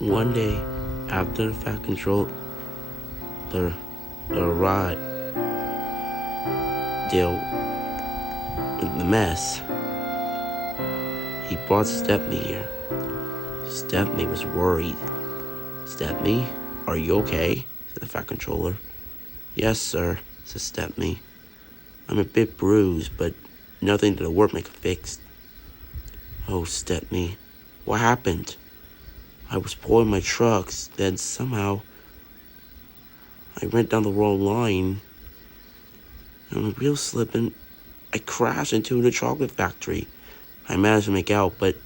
One day, after the fat control arrived, deal with the mess, he brought Stepney here. Stepney was worried. "Stepney, are you okay?" said the fat controller. "Yes, sir," said Stepney. "I'm a bit bruised, but nothing that'll work make a fix." "Oh, Stepney, what happened?" "I was pulling my trucks, then somehow I went down the wrong line. And my wheel slipped and I crashed into the chocolate factory. I managed to make out, but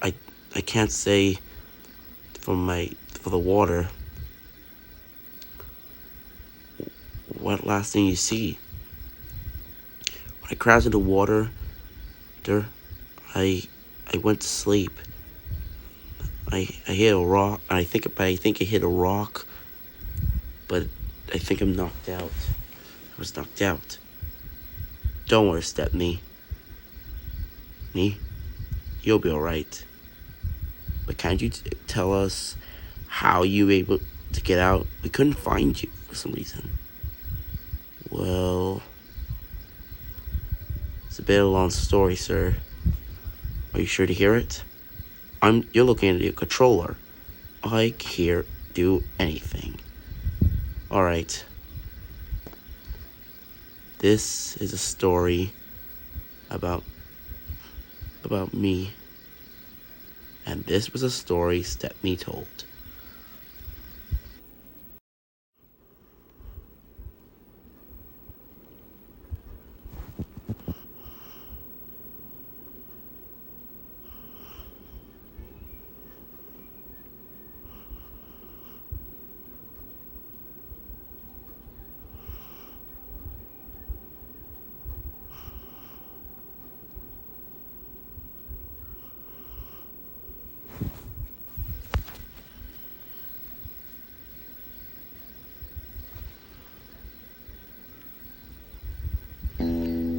I can't say for the water. What last thing you see?" "When I crashed into water, I went to sleep. I hit a rock. I think I hit a rock, but I think I'm knocked out. I was knocked out." "Don't worry, Stepney. You'll be alright. But can't you tell us how you were able to get out? We couldn't find you for some reason." "Well, it's a bit of a long story, sir. Are you sure to hear it? You're looking at your controller. I can't do anything. Alright. This is a story about me. And this was a story Stepney told.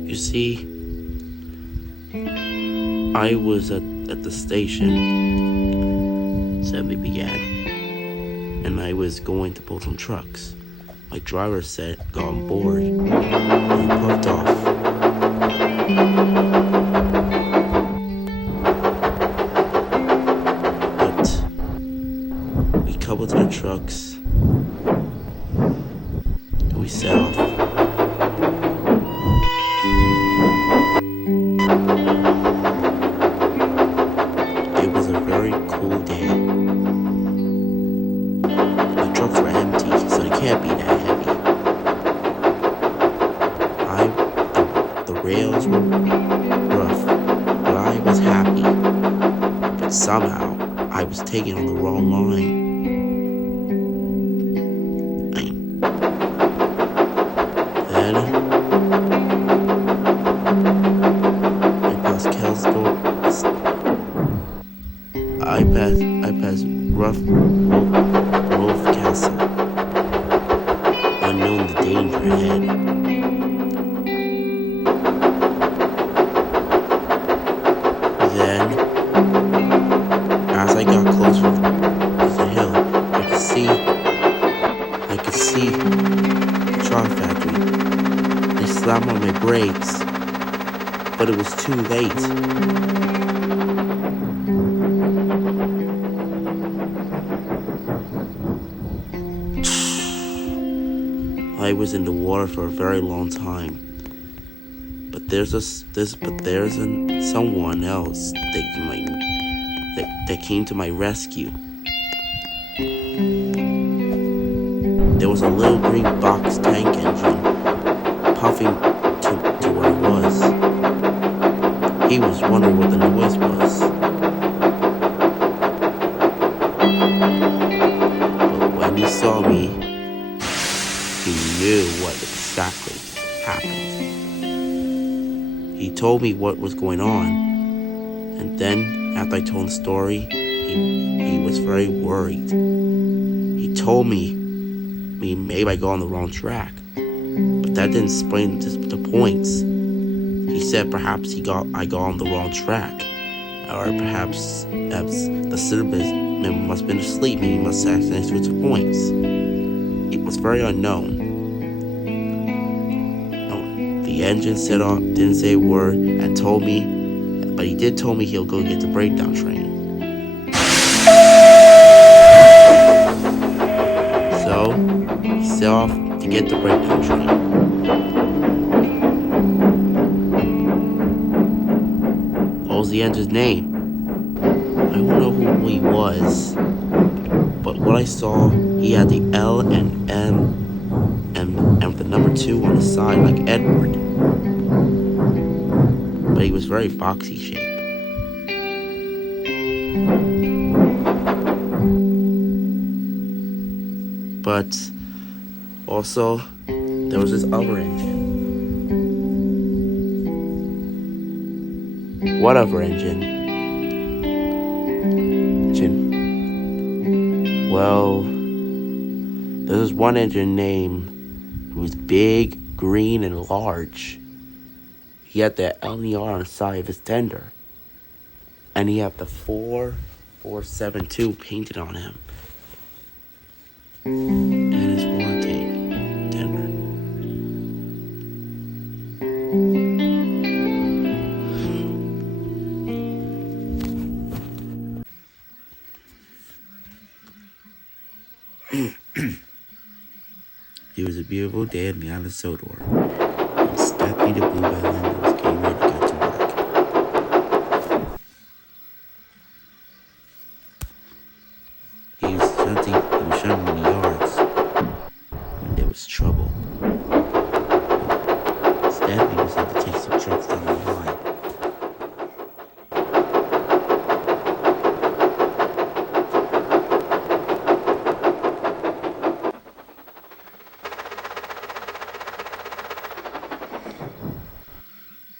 You see, I was at the station, Stepney began, and I was going to pull some trucks. My driver said, "Go on board," and he puffed off. But we coupled our trucks, and we set off. It was a very cool day. The trucks were empty, so they can't be that heavy. The rails were rough, but I was happy. But somehow, I was taken on the wrong line. Then I passed rough Wolf Castle, unknown the danger ahead. Then, as I got closer to the hill, I could see the chocolate factory. I slammed on my brakes, but it was too late. I was in the water for a very long time, but there's someone else that came to my rescue. There was a little green box tank engine puffing to where I was. He was wondering what the noise was, but when he saw me, he knew what exactly happened. He told me what was going on, and then, after I told him the story, he was very worried. He told me maybe I got on the wrong track, but that didn't explain the points. He said perhaps I got on the wrong track, or perhaps the syllabus Stanley must have been asleep. Maybe he must have accidentally switched points. It was very unknown. The engine set off, didn't say a word, and told me, but he did tell me he'll go get the breakdown train. So, he set off to get the breakdown train. What was the engine's name? I don't know who he was, but what I saw, he had the L and M and the number 2 on his side like Edward. But he was very boxy shaped. But also, there was this other engine. What other engine? Well, there was one engine named who was big, green, and large. He had the L and the R on the side of his tender. And he had the 4472 painted on him. And his warranty tender. It was a beautiful day at the Sodor. And Stanley the Blue Island was getting ready to go to work. He was shunting in the yards when there was trouble. Stanley was able to take some trucks down the line.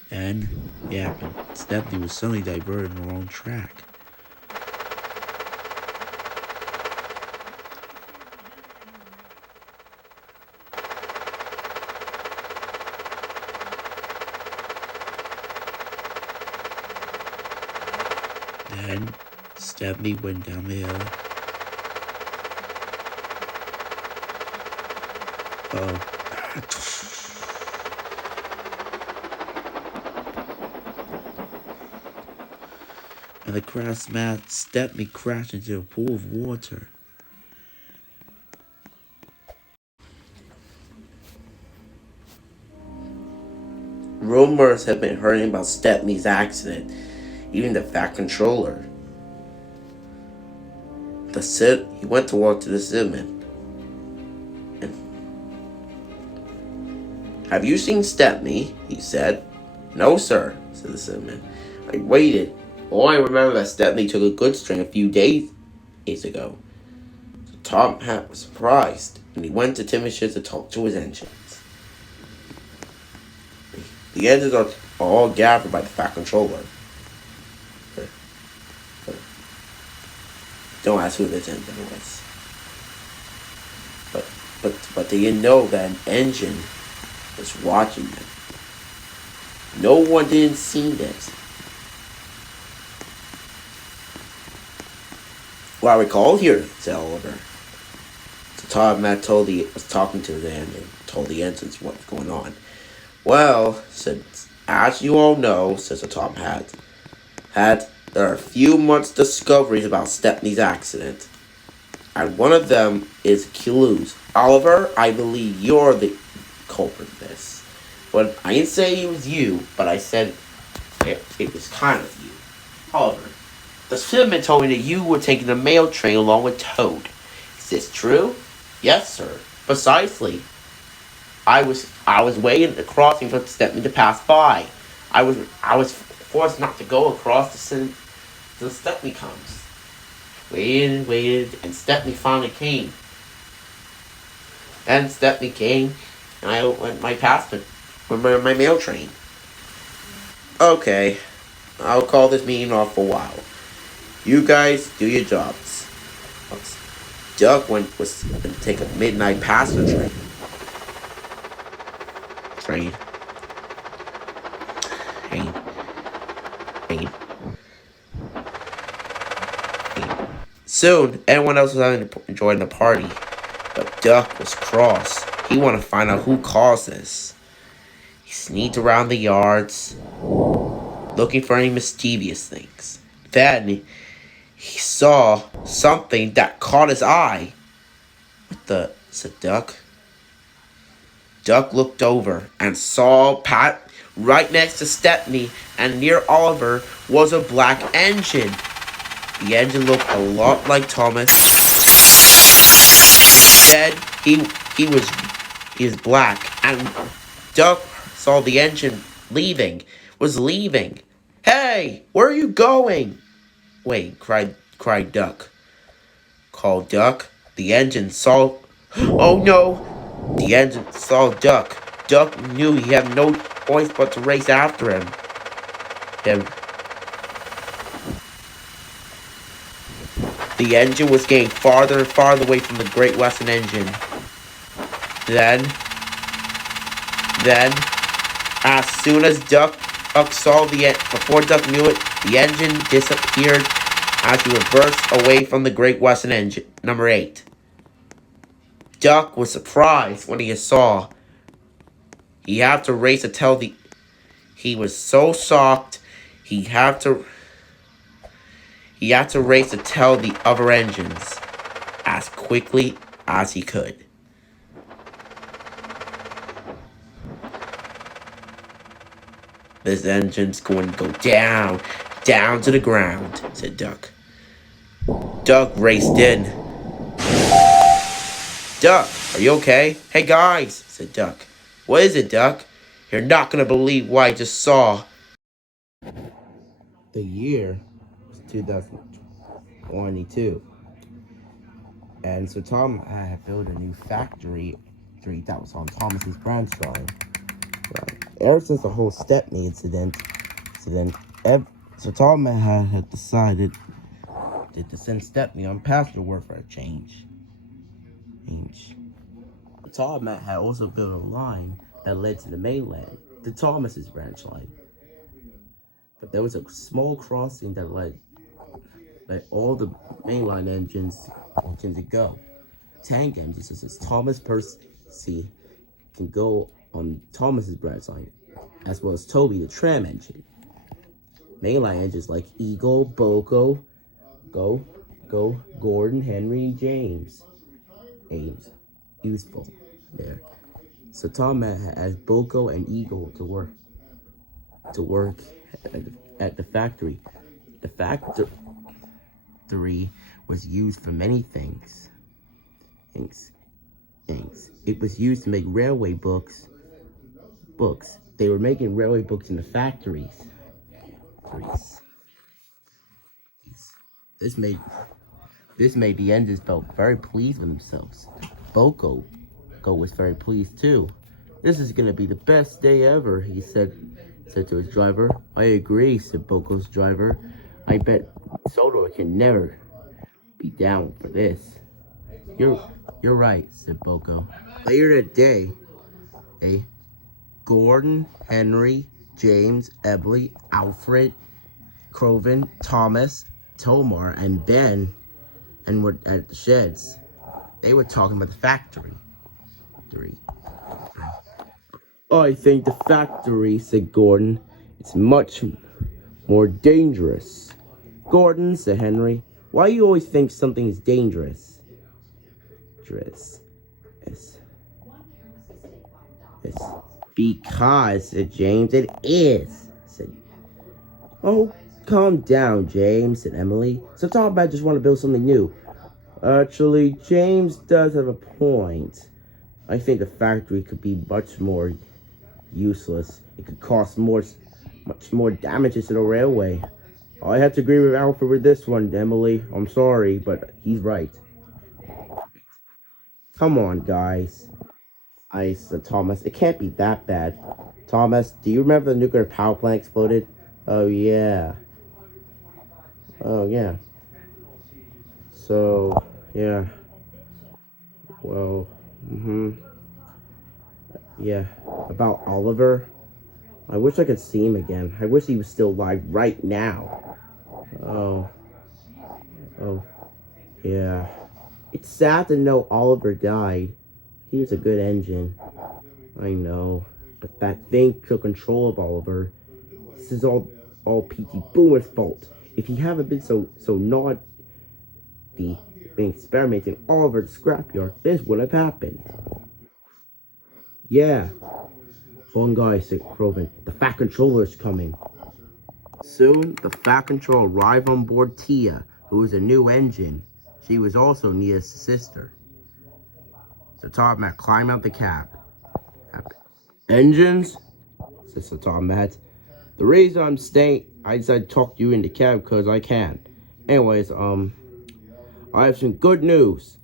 And it happened. Stanley was suddenly diverted on the wrong track. Then Stanley went down the hill. And the crash mat Stanley crashed into a pool of water. Rumors have been hearing about Stanley's accident, even the Fat Controller. He went to walk to the Sydman. Have you seen Stanley? He said. No, sir, said the Sydman. I waited. Oh, I remember that Stanley took a good string a few days ago. So Tom was surprised, and he went to Timothy's to talk to his engines. The engines are all gathered by the Fat Controller. Don't ask who this engine was. But they didn't know that an engine was watching them. No one didn't see this. Well, I recall here, said Oliver. So Tom Matt was talking to the engine, told the engines what was going on. Well, said, as you all know, says the Tom Hat, there are a few months' discoveries about Stepney's accident. And one of them is clues. Oliver, I believe you're the culprit of this. But I didn't say it was you, but I said it was kind of you. Oliver, the Scotsman told me that you were taking the mail train along with Toad. Is this true? Yes, sir. Precisely. I was waiting at the crossing for Stepney to pass by. I was forced not to go across till Stepney comes. Waited, and Stepney finally came. And Stepney came, and I went my mail train. Okay, I'll call this meeting off for a while. You guys do your jobs. Doug was going to take a midnight passenger train. Soon, everyone else was enjoying the party, but Duck was cross. He wanted to find out who caused this. He sneaked around the yards, looking for any mischievous things. Then, he saw something that caught his eye. What the? Said Duck. Duck looked over and saw Pat right next to Stepney, and near Oliver was a black engine. The engine looked a lot like Thomas. Instead, he was black, and Duck saw the engine was leaving. Hey, where are you going? Wait, cried Duck. Called Duck. The engine saw. Oh no! The engine saw Duck. Duck knew he had no choice but to race after him. The engine was getting farther and farther away from the Great Western engine. Then, as soon as Duck saw before Duck knew it, the engine disappeared as he reversed away from the Great Western engine, number 8. Duck was surprised when he saw. He had to race to tell the. He was so shocked. He had to race to tell the other engines as quickly as he could. This engine's going to go down to the ground, said Duck. Duck raced in. Duck, are you okay? Hey guys, said Duck. What is it, Duck? You're not going to believe what I just saw. The year was 2022. And so Tom had built a new factory that was on Thomas's branch line. Right. Ever since the whole Stepney incident, so Tom had decided to send Stepney on passenger work for a change. Tom had also built a line that led to the mainland, to Thomas's branch line. But there was a small crossing that let all the mainline engines to go. Tank engines such as Percy can go on Thomas's branch line, as well as Toby the tram engine. Mainline engines like Eagle, Bocco, Gordon, Henry, and James. Useful there. So Tom has Bocco and Eagle to work at the factory. The factory was used for many things. It was used to make railway books. They were making railway books in the factories. This made the engines felt very pleased with themselves. Bocco was very pleased too. This is gonna be the best day ever, he said to his driver. I agree, said Bocco's driver. I bet Sodor can never be down for this. You're right, said Bocco. Later that day, Gordon, Henry, James, Ebley, Alfred, Croven, Thomas, Tomar, and Ben were at the sheds. They were talking about the factory. I think the factory, said Gordon, is much more dangerous. Gordon, said Henry, why do you always think something is dangerous? Because, said James, it is, said. Oh, calm down, James, said Emily. Sometimes I just want to build something new. Actually, James does have a point. I think the factory could be much more useless. It could cause much more damages to the railway. I have to agree with Alfred with this one, Emily. I'm sorry, but he's right. Come on, guys, I said Thomas. It can't be that bad. Thomas, do you remember the nuclear power plant exploded? Oh, yeah. So, yeah. Well, yeah. About Oliver? I wish I could see him again. I wish he was still alive right now. Oh. Yeah. It's sad to know Oliver died. He was a good engine. I know. But that thing took control of Oliver. This is all P.T. Boomer's fault. If he hadn't been so naughty, been experimenting all over the scrapyard, this would have happened. Yeah. One guy, said Croven. The Fat Controller's coming. Soon, the Fat Controller arrived on board Tia, who was a new engine. She was also Nia's sister. So Tomar climbed out the cab. Engines? Said Tomar. The reason I'm staying, I decided to talk you in the cab because I can. Anyways, I have some good news.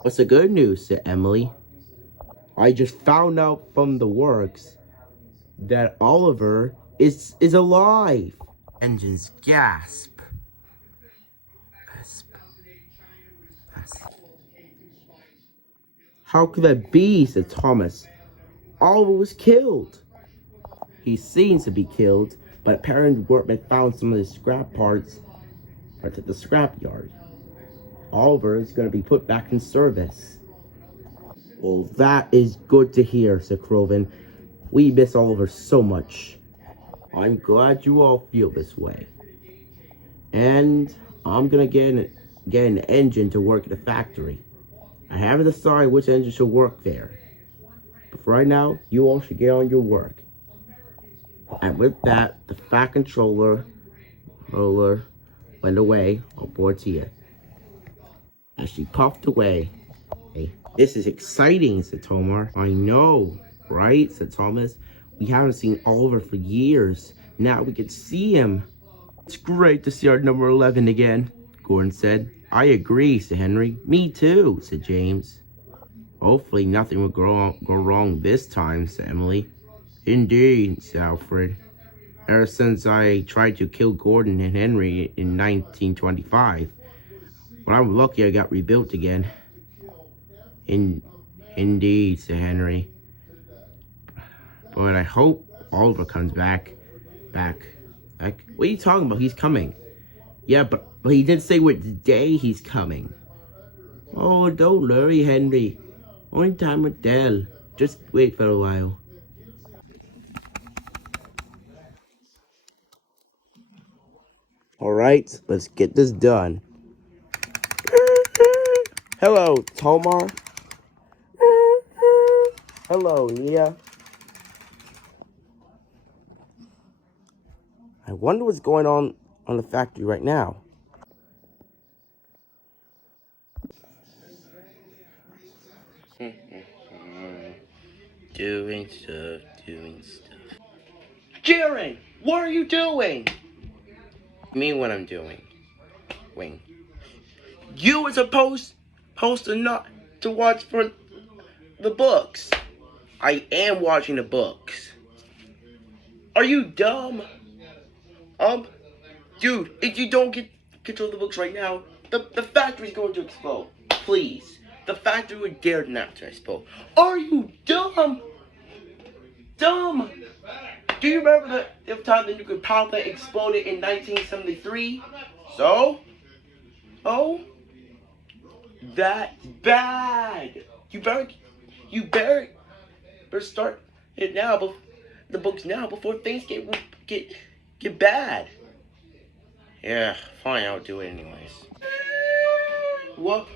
What's the good news? Said Emily. I just found out from the works that Oliver is alive. Engines gasp. How could that be? Said Thomas. Oliver was killed. He seems to be killed, but apparently workmen found some of the scrap parts at the scrapyard. Oliver is going to be put back in service. Well, that is good to hear, said Croven. We miss Oliver so much. I'm glad you all feel this way. And I'm going to get an engine to work at the factory. I haven't decided which engine should work there. But for right now, you all should get on your work. And with that, the Fat Controller went away on board Tia. As she puffed away, hey, this is exciting, said Tomar. I know, right? Said Thomas. We haven't seen Oliver for years. Now we can see him. It's great to see our number 11 again, Gordon said. I agree, said Henry. Me too, said James. Hopefully nothing will go wrong this time, said Emily. Indeed, said Alfred. Ever since I tried to kill Gordon and Henry in 1925, but I'm lucky I got rebuilt again. Indeed, said Henry. But I hope Oliver comes back. Like, what are you talking about? He's coming. Yeah, but he didn't say what day he's coming. Oh, don't worry, Henry. Only time will tell. Just wait for a while. Alright, let's get this done. Hello, Tomar. Hello, Nia. I wonder what's going on the factory right now. Doing stuff. Jiren, what are you doing? Me, what I'm doing. Wing. You were supposed to not to watch for the books. I am watching the books. Are you dumb? Dude, if you don't get control of the books right now, the factory's going to explode. Please. The factory would dare not to explode. Are you dumb? Dumb! Do you remember the time the nuclear power plant exploded in 1973? So? Oh? That's bad! You better start it now, the books now, before things get bad. Yeah, fine, I'll do it anyways. What?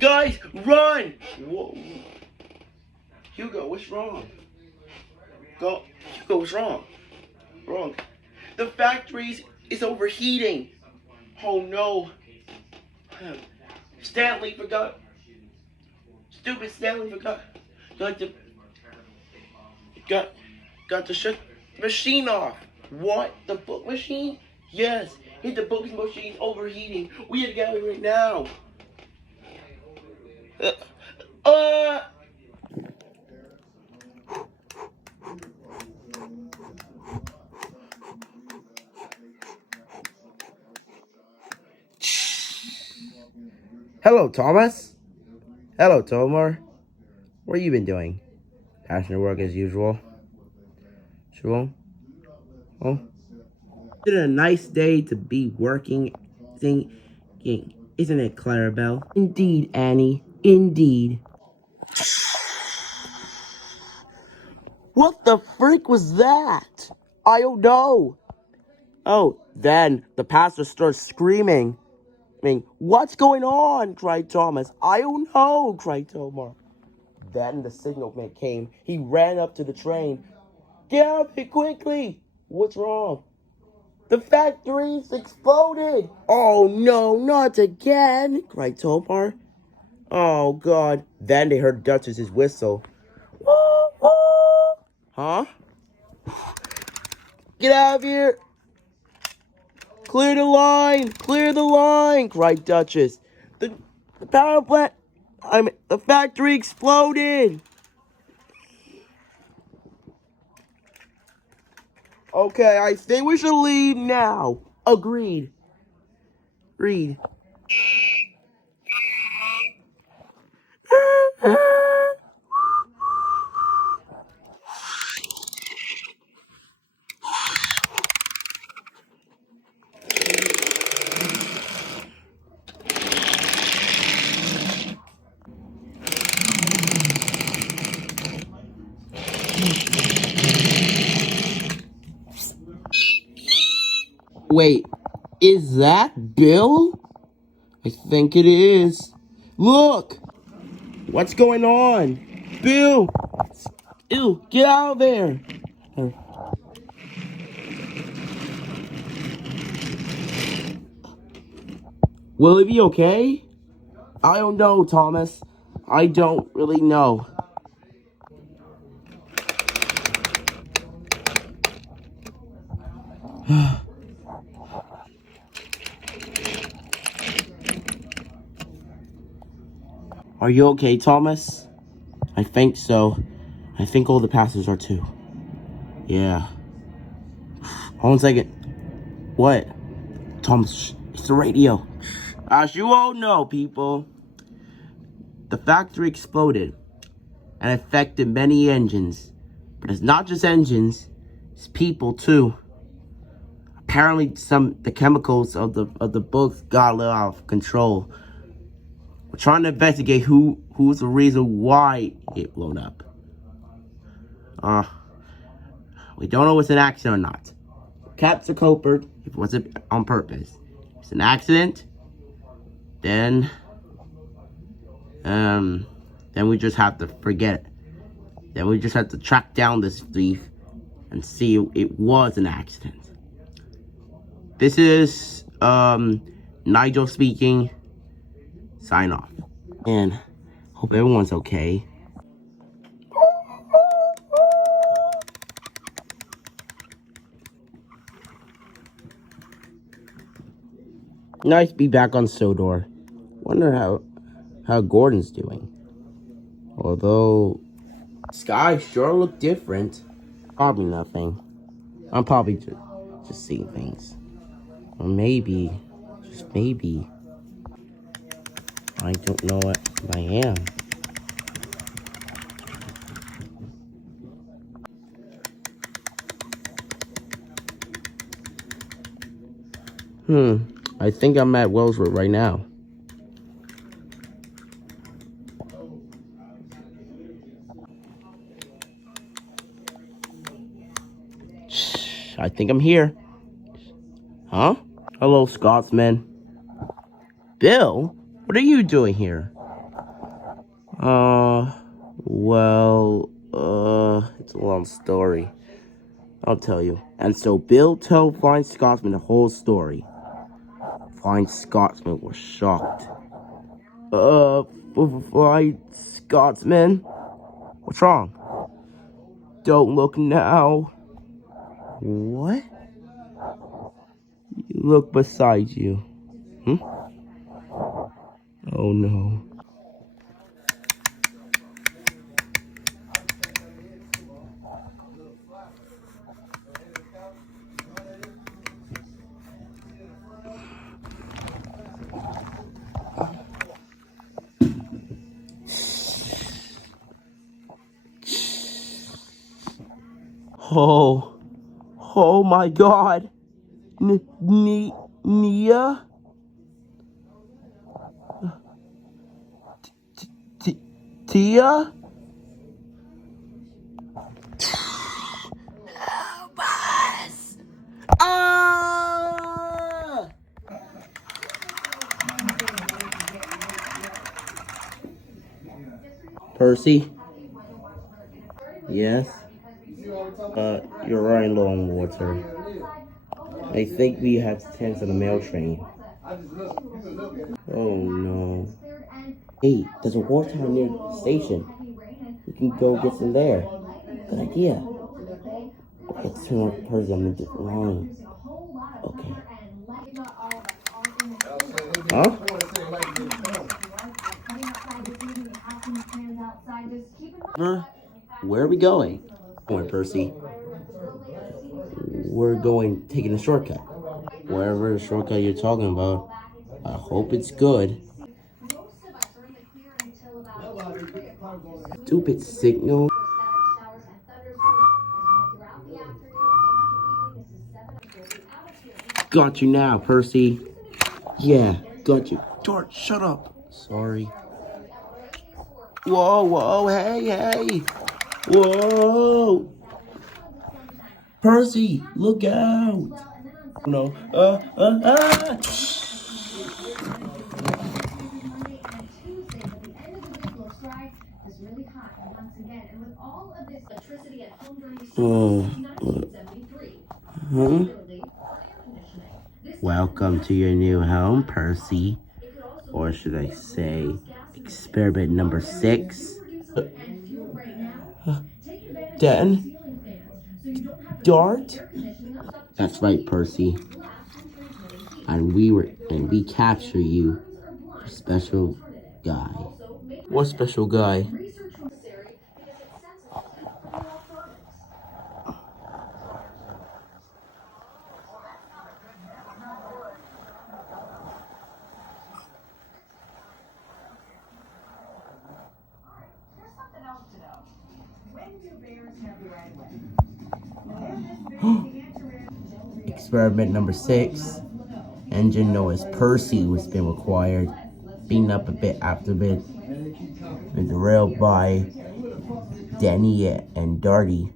Guys, run! Whoa. Hugo, what's wrong? Hugo, what's wrong? Wrong. The factory is overheating. Oh no. Stanley forgot. Stupid Stanley forgot. Got to shut the machine off. What? The book machine? Yes. Hit the book machine overheating. We have to get out of here right now. Hello, Thomas. Hello, Tomar. What have you been doing? Passionate work as usual. Sure. Oh. It's been a nice day to be working thinking. Isn't it, Clarabelle? Indeed, Annie. Indeed. What the freak was that? I don't know. Oh, then the pastor starts screaming. What's going on? Cried Thomas. I don't know, cried Tomar. Then the signalman came. He ran up to the train. Get out of here quickly! What's wrong? The factory's exploded! Oh no, not again! Cried Tomar. Oh God. Then they heard Duchess's whistle. Huh? Get out of here! Clear the line! Clear the line! Cried Duchess. The power plant... the factory exploded! Okay, I think we should leave now. Agreed. Read. Wait, is that Bill? I think it is. Look! What's going on? Bill! Ew, get out of there! Will it be okay? I don't know, Thomas. I don't really know. Are you okay, Thomas? I think so. I think all the passengers are too. Yeah. Hold on a second. What? Thomas, it's the radio. As you all know, people, the factory exploded and affected many engines. But it's not just engines, it's people too. Apparently the chemicals of the book got a little out of control. We're trying to investigate who's the reason why it blown up. We don't know if it's an accident or not. Captain Coper, if it wasn't on purpose. If it's an accident, then we just have to forget it. Then we just have to track down this thief and see it was an accident. This is Nigel speaking. Sign off. And hope everyone's okay. Nice to be back on Sodor. Wonder how Gordon's doing. Although sky sure look different. Probably nothing. I'm probably just seeing things. Or maybe, just maybe, I don't know what I am. I think I'm at Wellsworth right now. I think I'm here. Huh? Hello, Scotsman. Bill? What are you doing here? It's a long story. I'll tell you. And so Bill told Flying Scotsman the whole story. Flying Scotsman was shocked. Flying Scotsman? What's wrong? Don't look now. What? You look beside you. Oh no. Oh my God. Nia? Tia? Help us! Ah! Percy? Yes? You're running low on water. I think we have to cancel the mail train. Oh no. Hey, there's a water tower near the station. We can go get some there. Good idea. Let's turn off Percy on a different line. Okay. Huh? Where are we going? Going, Percy. We're going, taking a shortcut. Wherever the shortcut you're talking about. I hope it's good. Stupid signal. Got you now, Percy. Yeah, got you. George, shut up. Sorry. Whoa, whoa, hey. Whoa. Percy, look out. No. Huh? Welcome to your new home, Percy. Or should I say, experiment number 6. Den? Dart? That's right, Percy. And we capture you, special guy. What special guy? Experiment number 6. Engine known as Percy was being required. Beaten up a bit after bit. And derailed by Danny and Darty.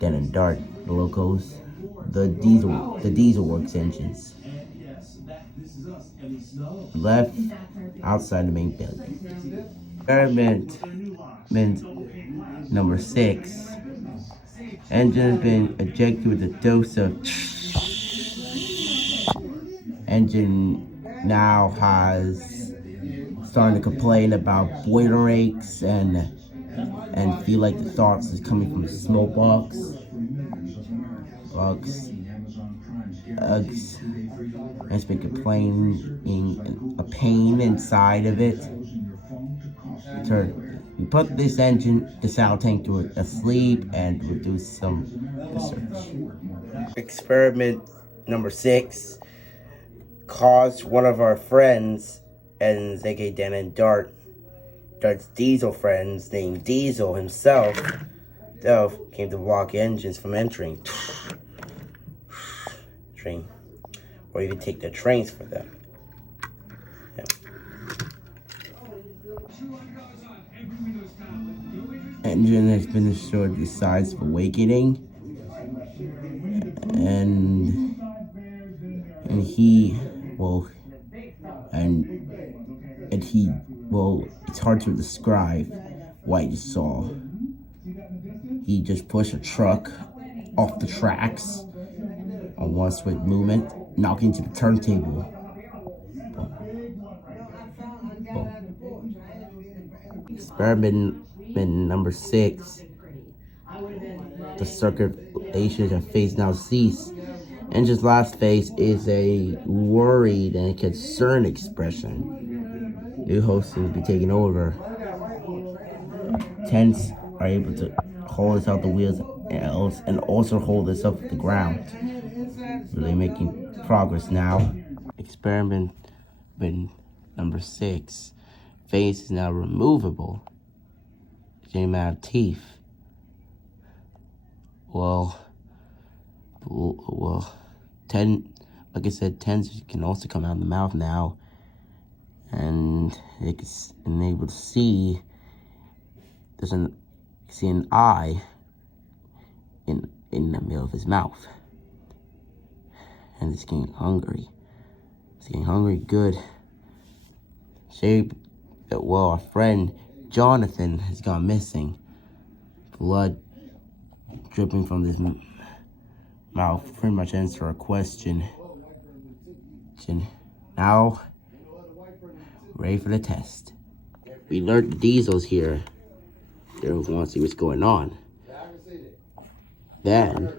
Dan and Dart, the locals. The diesel works engines. Left outside the main building. Experiment number 6. Engine has been ejected with a dose of. Engine now has starting to complain about boiler aches and feel like the thoughts is coming from the smoke box. It's been complaining a pain inside of it. We put this out tank to asleep and reduce some research. Experiment number 6 caused one of our friends, and aka Dan and Dart's Diesel friends, named Diesel himself, came to block engines from entering. Train. Or you could take the trains for them. Yeah. Engine has been destroyed the size of awakening. And it's hard to describe what you saw. He just pushed a truck off the tracks on one swift movement, knocking into the turntable. Experiment number 6. The circulations have phase now ceased. Engine's last phase is a worried and concerned expression. New hosts will be taking over. Tents are able to hold us out the wheels and also hold us up the ground. Really making progress now. Experiment number 6. Face is now removable. Came out of teeth. Well, 10, like I said, 10s can also come out of the mouth now, and they can enable to see you see an eye in the middle of his mouth. And he's getting hungry. He's getting hungry good. Well, our friend Jonathan has gone missing. Blood dripping from his mouth. Pretty much answer our question. Now, ready for the test. We learned the Diesel's here. They want to see what's going on. Then,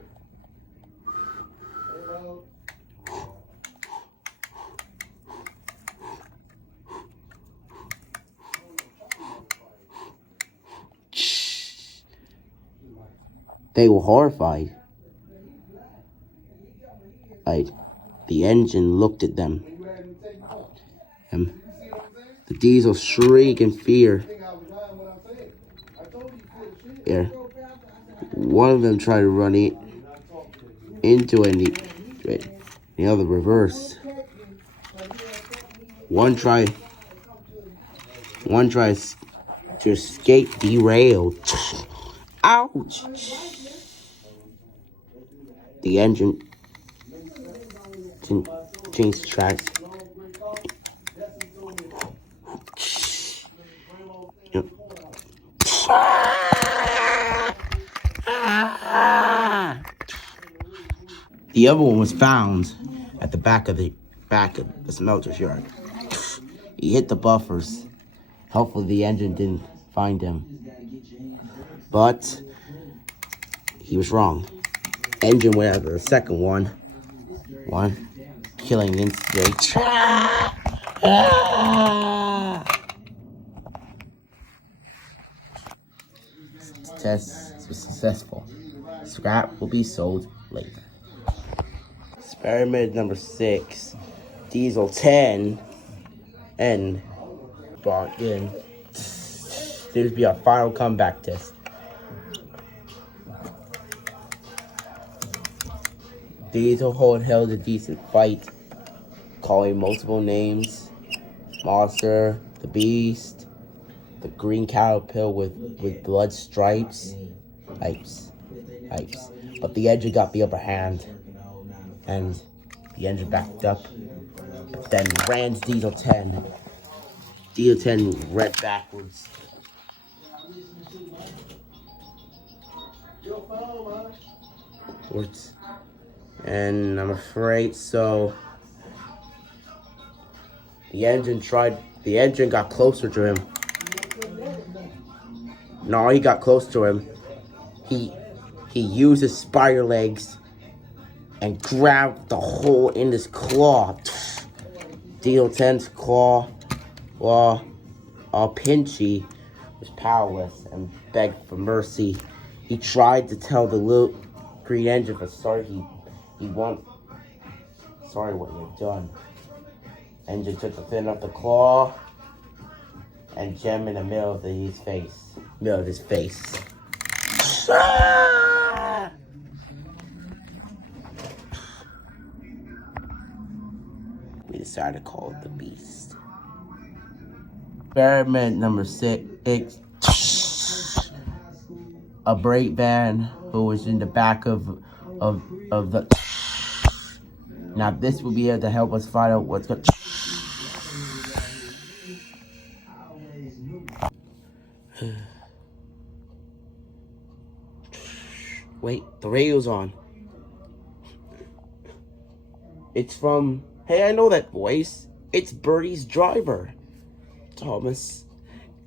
they were horrified. The engine looked at them. The Diesel shriek in fear. Yeah. One of them tried to run into it. The other reverse. One tried to escape, derailed. Ouch! The engine changed tracks. Yep. The other one was found at the back of the smelter's yard. He hit the buffers. Hopefully the engine didn't find him. But he was wrong. Engine went after the second one. Killing instinct. Test was successful. Scrap will be sold later. Experiment number 6. Diesel 10 and brought in. This will be our final comeback test. Diesel held a decent fight, calling multiple names: Monster, the Beast, the green caterpillar with blood stripes, hypes. But the engine got the upper hand, and the engine backed up. But then ran Diesel 10. Diesel 10 ran backwards. And I'm afraid so. The engine got closer to him. No, he got close to him. He used his spider legs and grabbed the hole in his claw. Diesel 10's claw, Pinchy was powerless and begged for mercy. He tried to tell the little green engine, but sorry what he had done. Engine took the fin off the claw and jammed in the middle of his face. We decided to call it the Beast. Experiment number 6. A brake van who was in the back of the. Now this will be able to help us find out what's going. Wait, the radio's on. It's from. Hey, I know that voice. It's Bertie's driver. Thomas,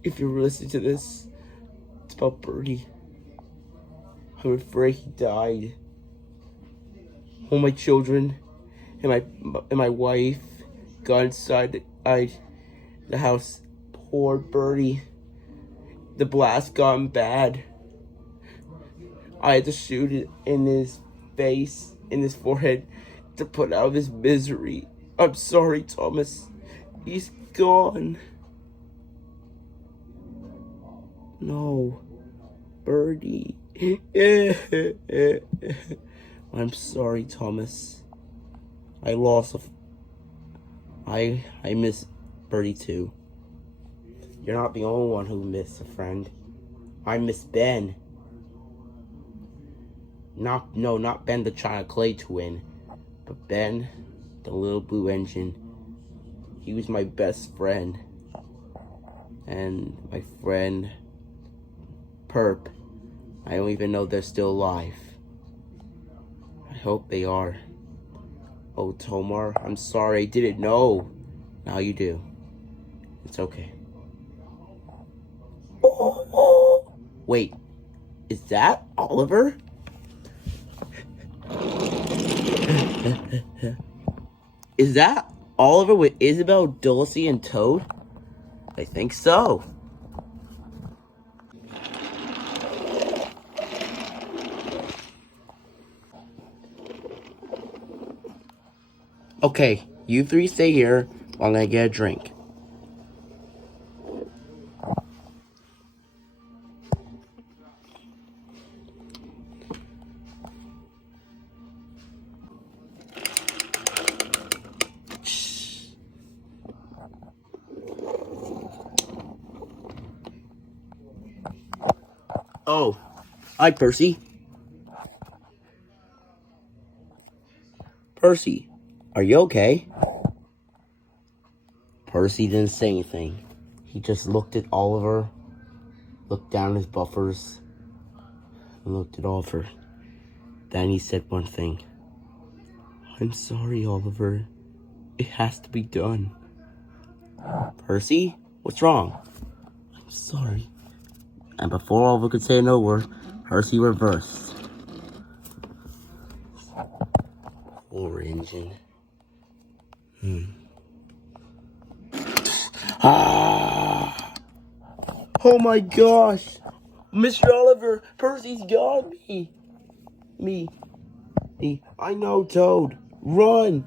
if you're listening to this, it's about Bertie. I'm afraid he died. All my children and my wife got inside the house. Poor Bertie. The blast got him bad. I had to shoot it in his face, in his forehead, to put out his misery. I'm sorry, Thomas. He's gone. No, Bertie. I'm sorry, Thomas. I miss Bertie too. You're not the only one who missed a friend. I miss Ben. Not Ben the China Clay twin, but Ben, the little blue engine. He was my best friend. And my friend, Perp. I don't even know they're still alive. I hope they are. Oh, Tomar, I'm sorry, I didn't know. Now you do. It's okay. Oh. Wait, is that Oliver? Is that Oliver with Isabel, Dulcie, and Toad? I think so. Okay, you three stay here while I get a drink. Oh, hi, Percy. Percy, are you okay? Percy didn't say anything. He just looked at Oliver, looked down his buffers, and looked at Oliver. Then he said one thing. I'm sorry, Oliver. It has to be done. Percy, what's wrong? I'm sorry. And before Oliver could say no word, Percy reversed. Poor engine. Ah! Oh my gosh! Mr. Oliver, Percy's got me! Me. I know, Toad. Run!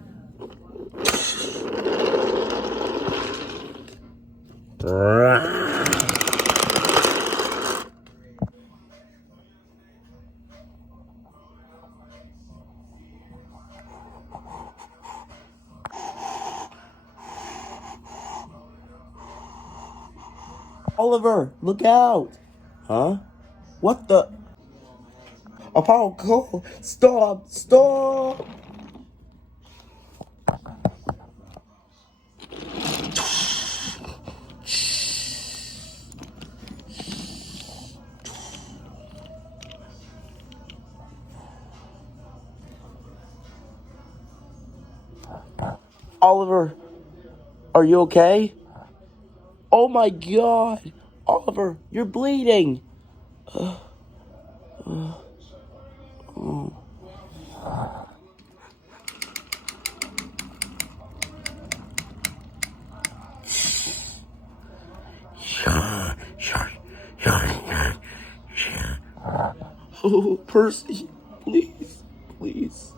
Oliver, look out! Huh? What the? Apollo, go! Stop! Stop! Oliver, are you okay? Oh my God! Oliver, you're bleeding! Oh, Percy, please, please.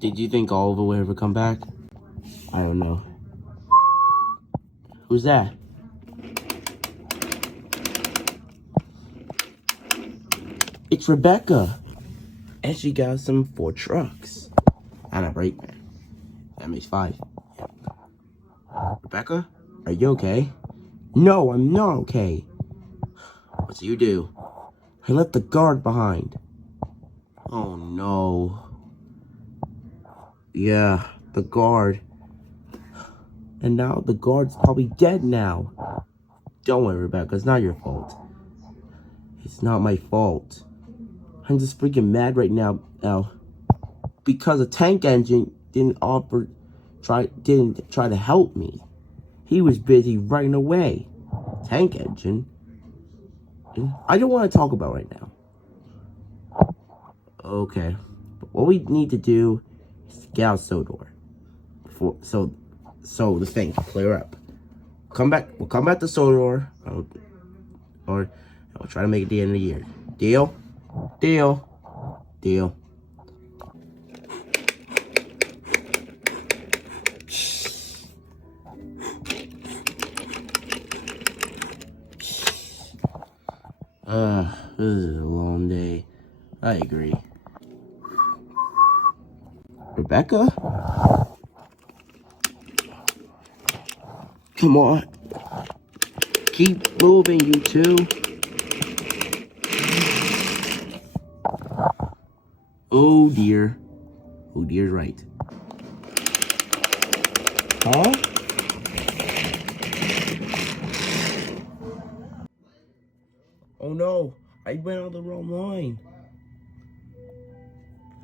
Did you think Oliver would ever come back? I don't know. Who's that? It's Rebecca. And she got some 4 trucks. And a brakeman. That makes 5. Rebecca, are you okay? No, I'm not okay. What do you do? I left the guard behind. Oh no. Yeah, the guard. And now the guard's probably dead now. Don't worry, Rebecca, it's not your fault. It's not my fault. I'm just freaking mad right now, because a tank engine didn't try to help me. He was busy running away. Tank engine? I don't want to talk about right now. Okay. But what we need to do Get out Sodor. So this thing can clear up. Come back. We'll come back to Sodor, or I'll try to make it the end of the year. Deal? Deal. Deal. This is a long day. I agree. Rebecca? Come on. Keep moving, you two. Oh dear. Oh dear's right. Huh? Oh no, I went on the wrong line.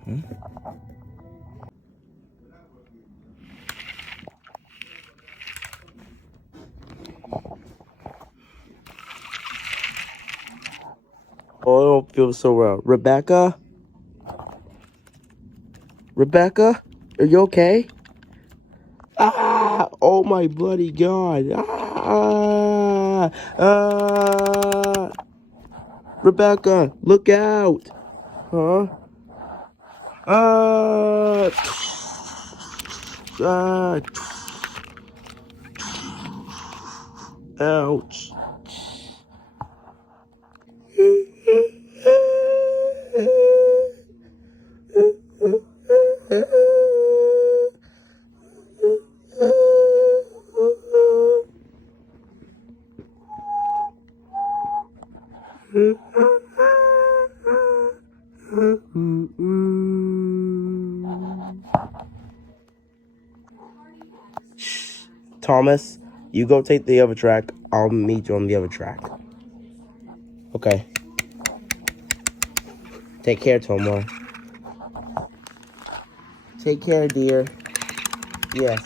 Huh? Oh, I don't feel so well. Rebecca? Rebecca? Are you okay? Ah! Oh my bloody god! Ah! Ah! Rebecca, look out! Huh? Ah! Ah! Ouch! Thomas, you go take the other track. I'll meet you on the other track. Okay. Take care, Tomar. Take care, dear. Yes.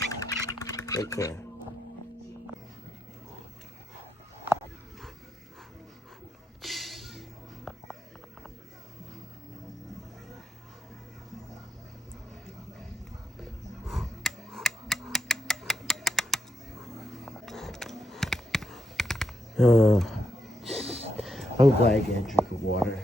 Take care. I'm glad I get a drink of water.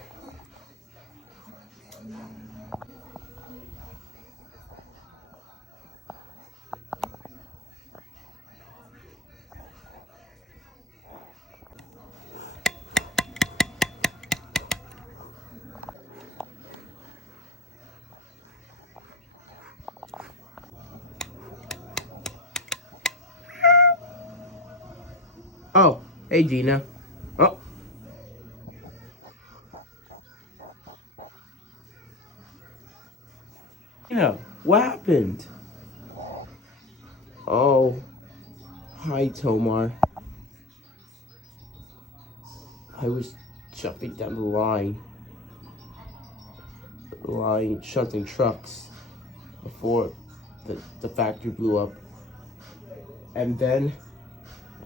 Oh, hey Gina. Oh. Gina, what happened? Oh, hi Tomar. I was jumping down the line shunting trucks before the factory blew up. And then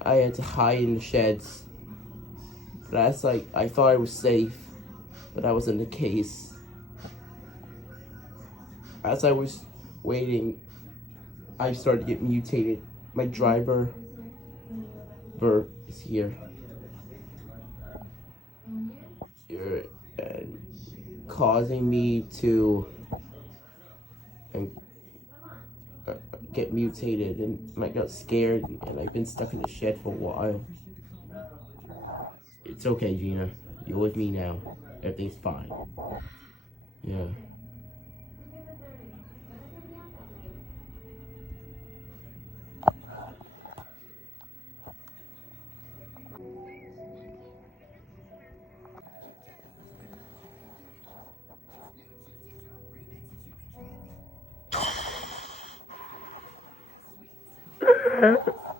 I had to hide in the sheds. But that's like, I thought I was safe, but that wasn't the case. As I was waiting, I started to get mutated. My driver, Bert, is here. And causing me to get mutated, and I got scared, and I've been stuck in the shed for a while. It's okay, Gina. You're with me now. Everything's fine. Yeah.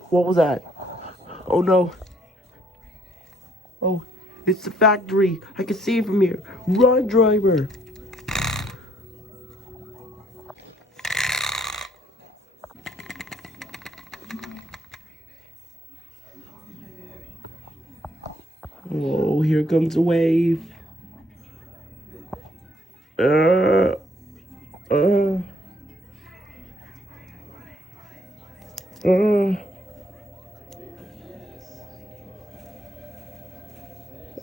What was that? Oh no. Oh, it's the factory. I can see it from here. Run, driver. Oh, here comes a wave. Uh. Uh,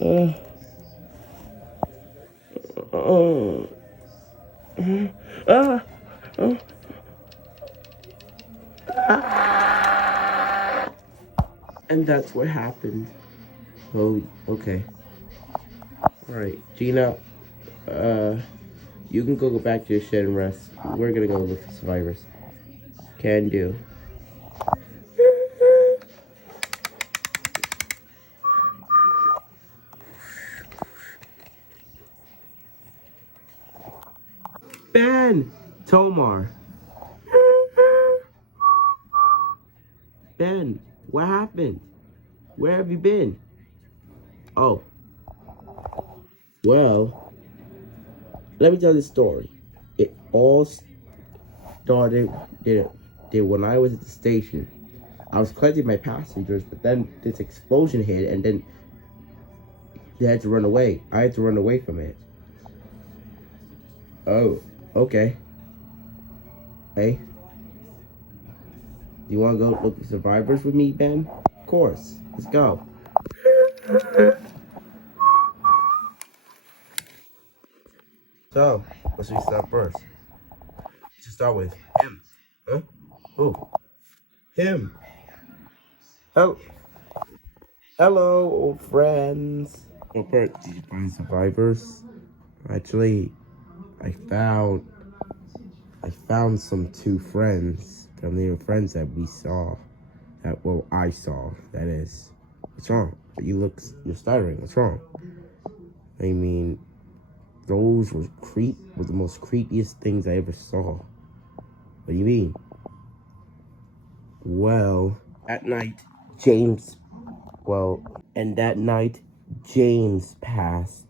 uh, uh, uh, uh, and that's what happened. Oh, okay. Alright, Gina, you can go back to your shed and rest. We're gonna go look for survivors. Can do. Ben! Tomar! Ben, what happened? Where have you been? Oh. Well, let me tell you the story. It all started when I was at the station. I was collecting my passengers, but then this explosion hit, and then they had to run away. I had to run away from it. Oh, okay. Hey, you want to go look for survivors with me, Ben? Of course. Let's go. So, let's start first. To start with him. Huh? Who? Him. Oh. Hello, old friends. Oh, Bert, did you find survivors? Actually, I found some two friends. They were friends that we saw. I saw. That is. What's wrong? You're stuttering. What's wrong? I mean, those were the most creepiest things I ever saw. What do you mean? Well, at night, that night, James passed.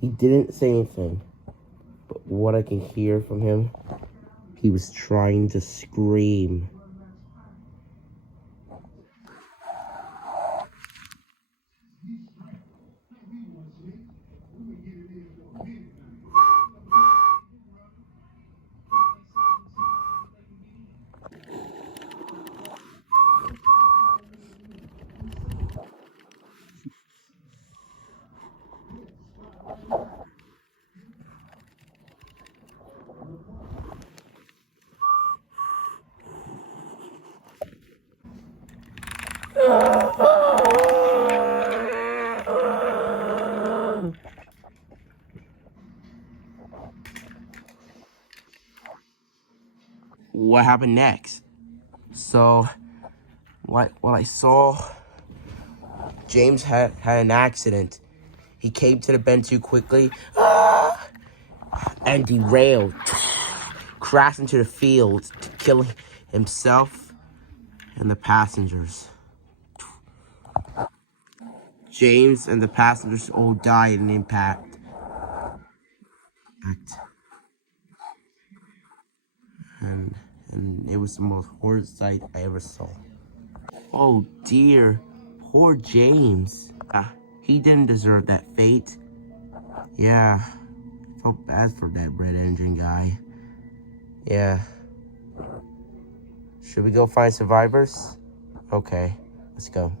He didn't say anything, but what I can hear from him, he was trying to scream. What happened next? So, what I saw, James had an accident. He came to the bend too quickly and derailed, crashed into the field, killing himself and the passengers. James and the passengers all died in impact. And it was the most horrid sight I ever saw. Oh dear, poor James. He didn't deserve that fate. Yeah, I felt bad for that red engine guy. Yeah. Should we go find survivors? Okay, let's go.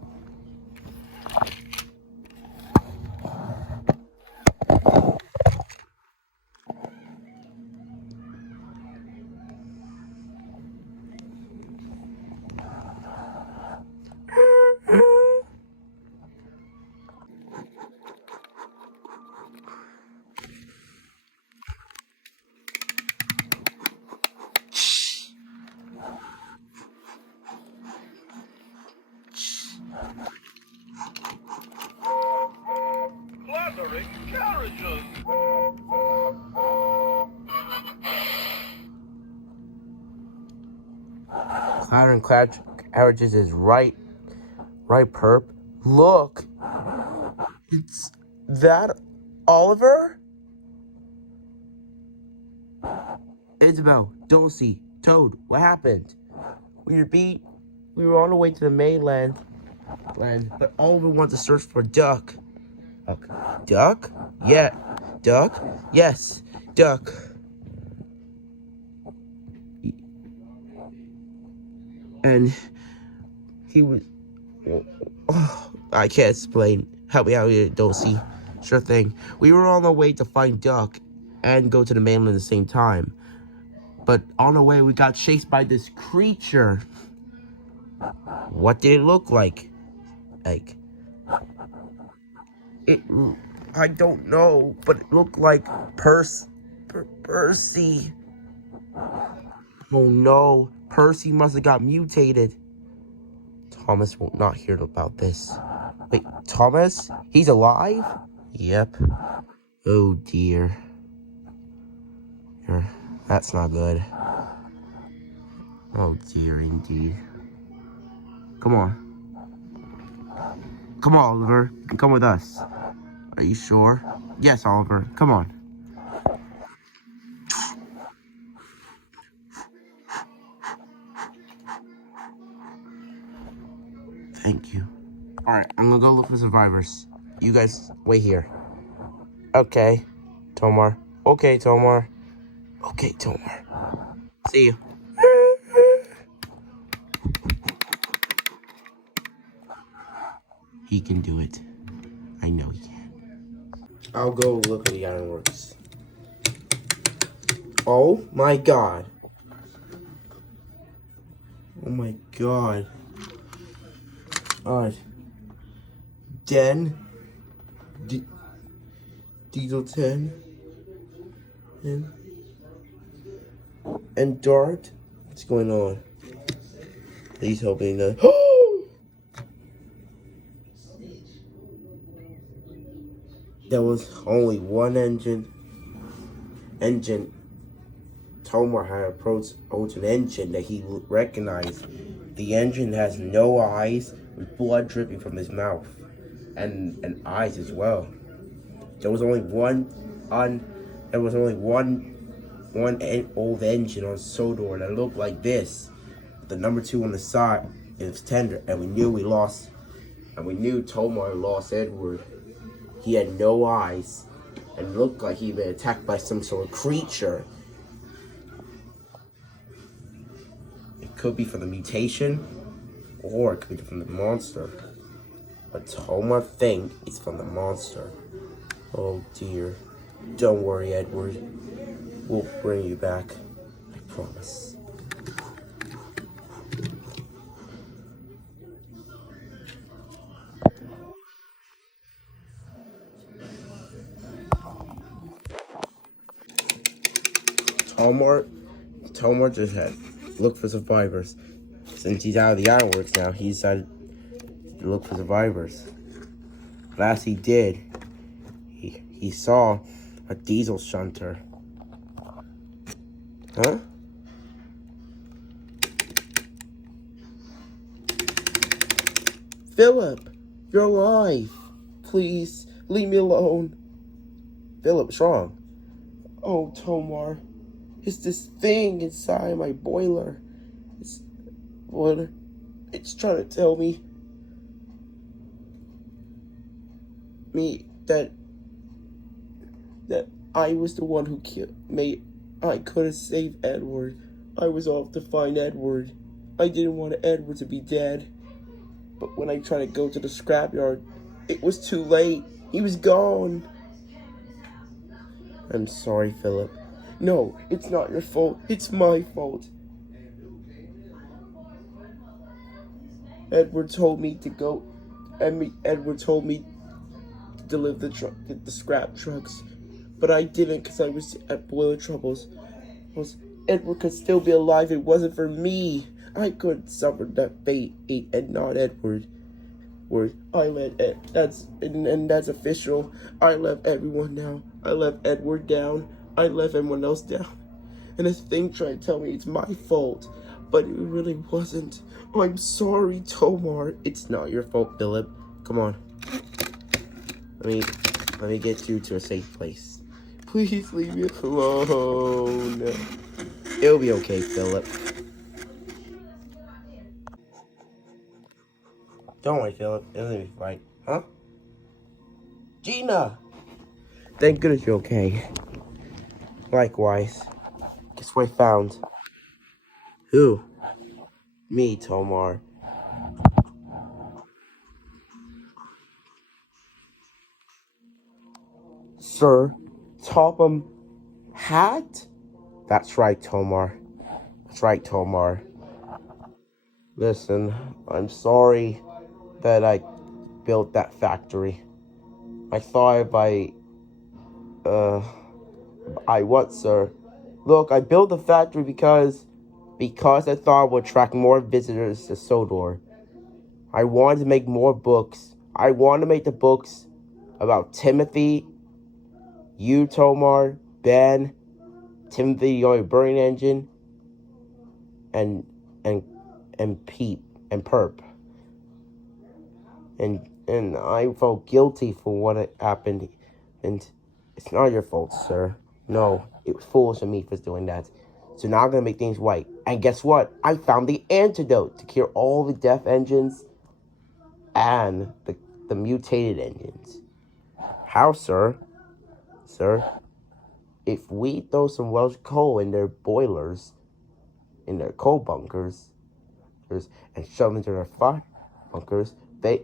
Clattering carriages! Clattering carriages is right, Perp. Look, it's that Oliver? Isabel, Dulcie, Toad, what happened? We were on the way to the mainland, but Oliver wanted to search for Duck. Duck? Yeah. Duck? Yes, Duck. And he was... Oh, I can't explain. Help me out here, Dulcie. Sure thing. We were on our way to find Duck and go to the mainland at the same time. But on the way, we got chased by this creature. What did it look like? I don't know, but it looked like Percy. Oh no, Percy must have got mutated. Thomas will not hear about this. Wait, Thomas? He's alive? Yep. Oh dear. That's not good. Oh dear, indeed. Come on. Come on, Oliver. You can come with us. Are you sure? Yes, Oliver. Come on. Thank you. Alright, I'm gonna go look for survivors. You guys wait here. Okay, Tomar. Okay, Tomar. Okay, Tomar. See you. He can do it. I know he can. I'll go look at the ironworks. Oh my god. Oh my god. Alright. Den. Diesel 10. And Dart. What's going on? He's hoping that. There was only one engine. Tomar had approached an engine that he recognized. The engine has no eyes, with blood dripping from his mouth, and eyes as well. There was only one old engine on Sodor that looked like this. The number 2 on the side, it was tender, and we knew Tomar lost Edward. He had no eyes, and looked like he'd been attacked by some sort of creature. It could be from the mutation, or it could be from the monster. But Tomar thinks it's from the monster. Oh dear. Don't worry, Edward. We'll bring you back. I promise. Tomar just had looked for survivors. Since he's out of the ironworks now, he decided to look for survivors. But as he did, he saw a diesel shunter. Huh? Phillip, you're alive. Please, leave me alone. Phillip, what's wrong? Oh, Tomar. It's this thing inside my boiler. It's trying to tell me that I was the one who killed me. I could have saved Edward. I was off to find Edward. I didn't want Edward to be dead. But when I tried to go to the scrapyard, it was too late. He was gone. I'm sorry, Phillip. No, it's not your fault. It's my fault. Edward told me to go. Edward told me to deliver the scrap trucks, but I didn't because I was at boiler troubles. Edward could still be alive. It wasn't for me. I could suffer that fate, and not Edward. I let that's official. I left everyone down. I left Edward down. I left everyone else down. And this thing tried to tell me it's my fault, but it really wasn't. I'm sorry, Tomar. It's not your fault, Phillip. Come on. Let me get you to a safe place. Please leave me alone. It'll be okay, Phillip. Don't worry, Phillip. It'll be fine. Huh? Gina! Thank goodness you're okay. Likewise. Guess what I found? Who? Me, Tomar. Sir Topham Hat? That's right, Tomar. That's right, Tomar. Listen, I'm sorry that I built that factory. I thought if uh, what, sir? Look, I built the factory because I thought it would attract more visitors to Sodor. I wanted to make more books. I wanted to make the books about Timothy, you, Tomar, Ben, Timothy, the only burning engine, and and Peep and Perp. And I felt guilty for what had happened, and it's not your fault, sir. No, it was foolish of me for doing that. So now I'm gonna make things right. And guess what? I found the antidote to cure all the death engines and the mutated engines. How, sir? Sir, if we throw some Welsh coal in their boilers, in their coal bunkers, and shove them into their fire bunkers, they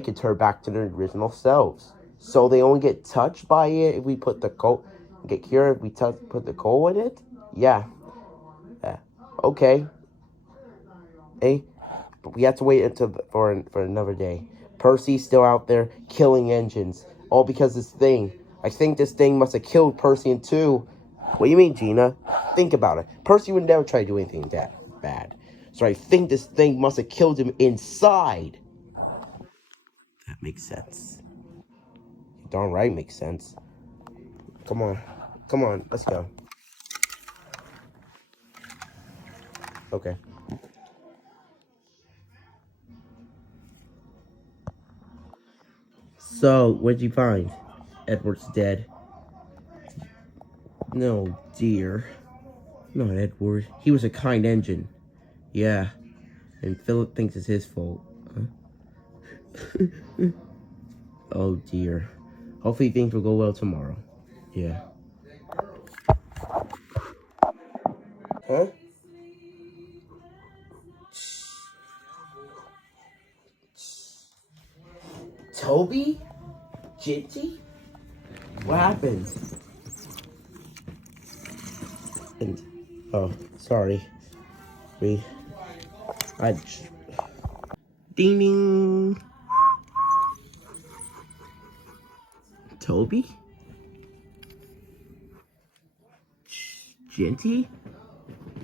can turn back to their original selves. So they only get touched by it if we put the coal, get cured if we put the coal in it? Yeah. Okay. Hey, but we have to wait for another day. Percy's still out there killing engines, all because this thing. I think this thing must have killed Percy in two. What do you mean, Gina? Think about it. Percy would never try to do anything that bad. So I think this thing must have killed him inside. That makes sense. Darn right makes sense. Come on. Come on, let's go. Okay. So, what'd you find? Edward's dead. No, dear. Not Edward. He was a kind engine. Yeah. And Phillip thinks it's his fault. Huh? Oh, dear. Hopefully things will go well tomorrow. Yeah. Huh? Toby? Ginty? What happened? And, oh, sorry. Ding ding. Toby? Ginty?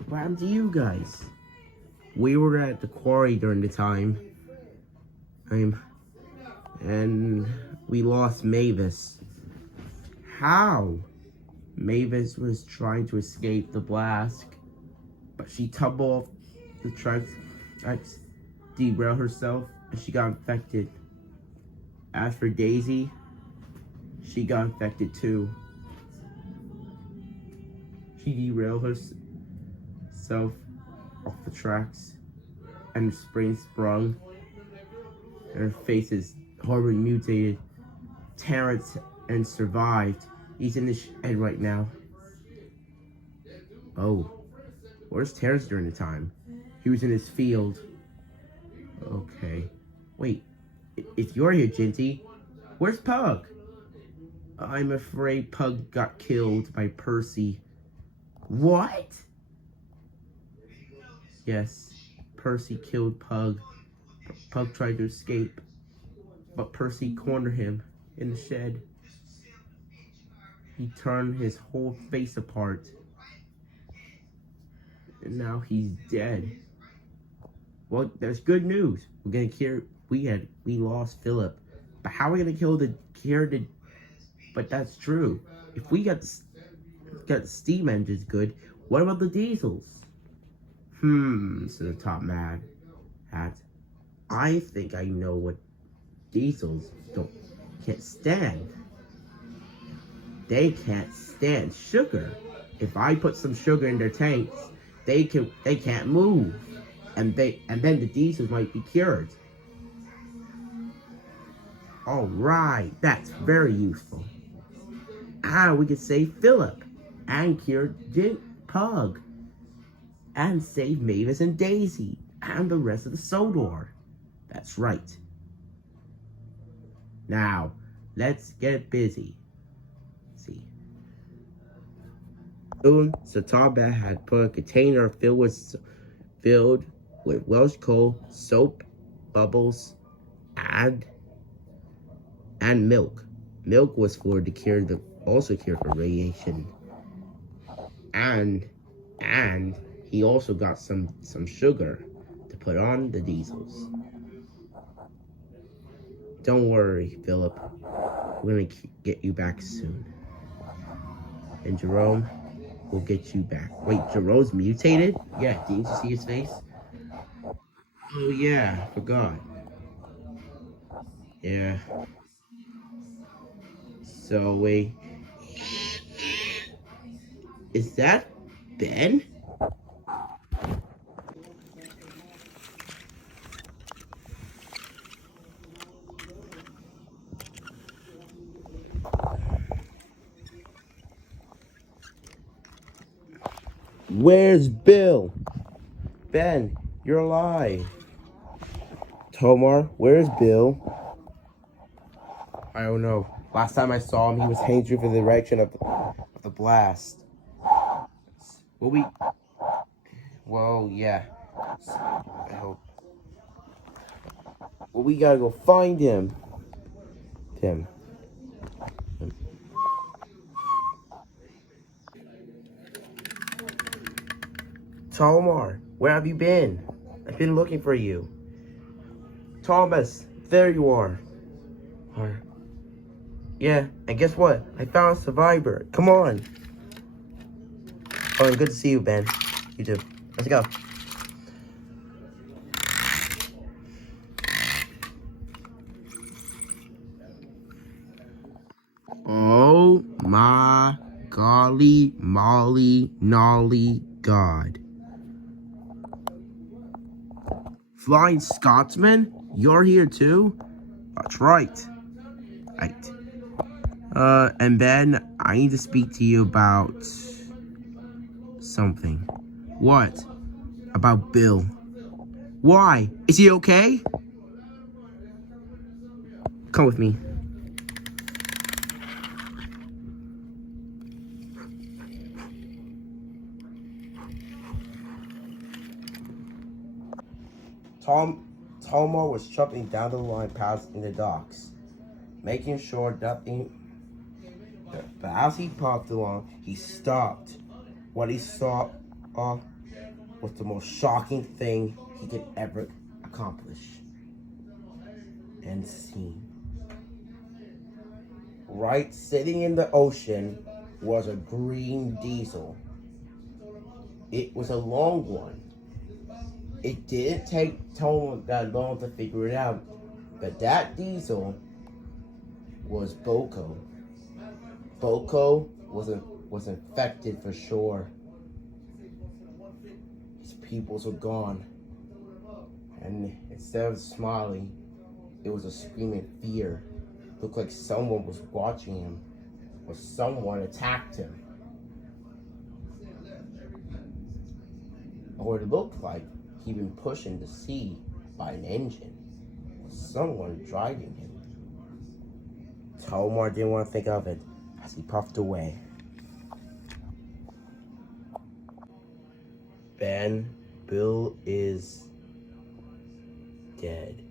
What happened to you guys? We were at the quarry during the time. And we lost Mavis. How? Mavis was trying to escape the blast, but she tumbled off the tracks, derailed herself, and she got infected. As for Daisy, she got infected too. She derailed herself off the tracks, and the spring sprung, and her face is horribly mutated. Terrence and survived. He's in the shed right now. Oh, where's Terrence during the time? He was in his field. Okay. Wait, if you're here, Ginty, where's Pug? I'm afraid Pug got killed by Percy. What? Yes, Percy killed Pug. Pug tried to escape, but Percy cornered him in the shed. He turned his whole face apart. And now he's dead. Well, that's good news. We're gonna cure. We lost Phillip, but how are we gonna cure the? But that's true. If we got the steam engines good, what about the diesels? Said the top mad hat. I think I know what diesels can't stand. They can't stand sugar. If I put some sugar in their tanks, they can't move, and then the diesels might be cured. All right, that's very useful. We could save Phillip and cure Pug, and save Mavis and Daisy and the rest of the Sodor. That's right. Now, let's get busy. Let's see. Soon, Sataba had put a container filled with Welsh coal, soap, bubbles, and milk. Milk was for to cure for radiation. And he also got some sugar to put on the diesels. Don't worry, Phillip. We're gonna get you back soon. And Jerome will get you back. Wait, Jerome's mutated? Yeah, didn't you see his face? Oh yeah, forgot. Yeah. So wait. Is that Ben? Where's Bill? Ben, you're alive. Tomar, where's Bill? I don't know. Last time I saw him, he was heading through for the direction of the blast. Well, yeah. I hope. Well, we gotta go find him. Tomar, where have you been? I've been looking for you. Thomas, there you are. Yeah, and guess what? I found a survivor. Come on. Oh, good to see you, Ben. You too. Let's go. Oh my golly molly nolly god. Flying Scotsman? You're here too? That's right. And Ben, I need to speak to you about something. What? About Bill. Why? Is he okay? Come with me. Tomar was jumping down the line paths in the docks, making sure nothing. But as he popped along, he stopped. What he saw was the most shocking thing he could ever accomplish. And scene. Right sitting in the ocean was a green diesel. It was a long one. It didn't take Tomar that long to figure it out, but that diesel was Bocco. Bocco was infected for sure. His pupils were gone, and instead of smiling, it was a screaming fear. It looked like someone was watching him, or someone attacked him. Or it looked like he'd been pushed into the sea by an engine, or someone driving him. Tomar didn't want to think of it as he puffed away. Ben, Bill is dead.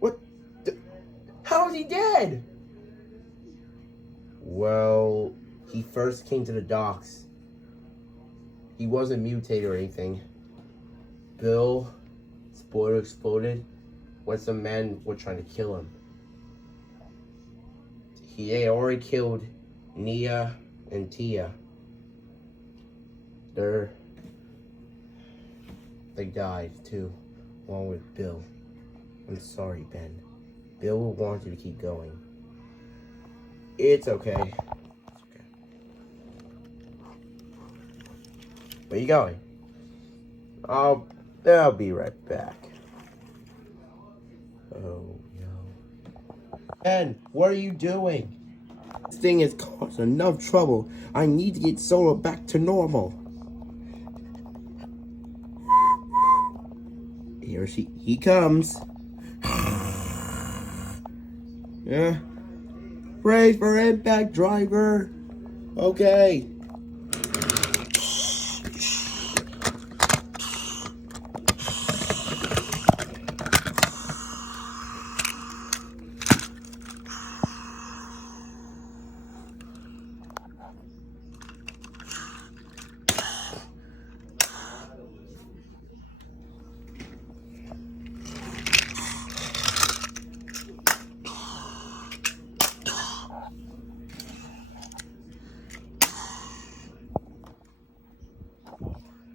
What? How is he dead? Well, he first came to the docks. He wasn't mutated or anything. Bill, spoiler exploded when some men were trying to kill him. He had already killed Nia and Tia. They died too, along with Bill. I'm sorry, Ben. Bill will want you to keep going. It's okay. Where you going? I'll be right back. Oh no. Ben, what are you doing? This thing has caused enough trouble. I need to get Sodor back to normal. he comes. Yeah. Brace for impact, driver. Okay.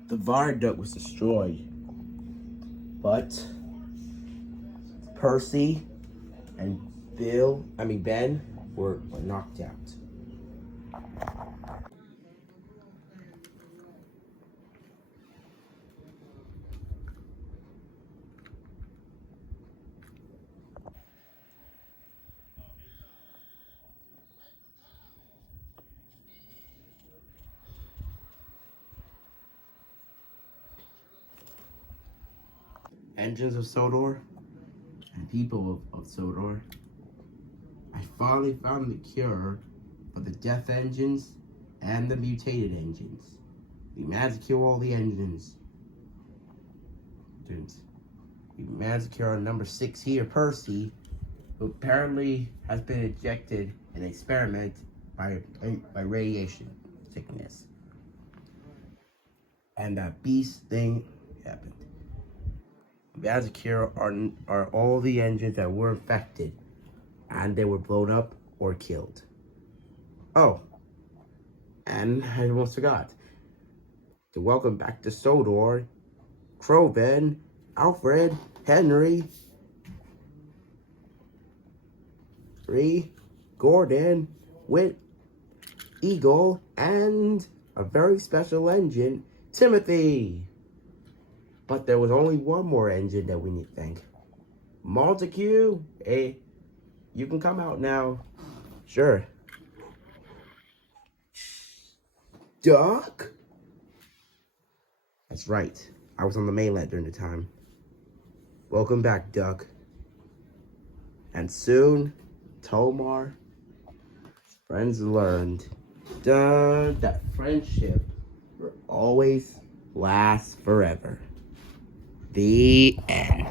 The viaduct was destroyed, but Percy and Ben were knocked out. Engines of Sodor and people of Sodor, I finally found the cure for the death engines and the mutated engines. We managed to kill all the engines. We managed to cure number 6 here, Percy, who apparently has been ejected in an experiment by radiation sickness. And that beast thing happened. We had to cure are all the engines that were infected and they were blown up or killed. Oh, and I almost forgot to welcome back to Sodor, Croven, Alfred, Henry, Gordon, Wit, Eagle, and a very special engine, Timothy. But there was only one more engine that we need to thank. Montague, hey, you can come out now. Sure. Duck? That's right. I was on the mainland during the time. Welcome back, Duck. And soon, Tomar, friends learned that friendship will always last forever. The end.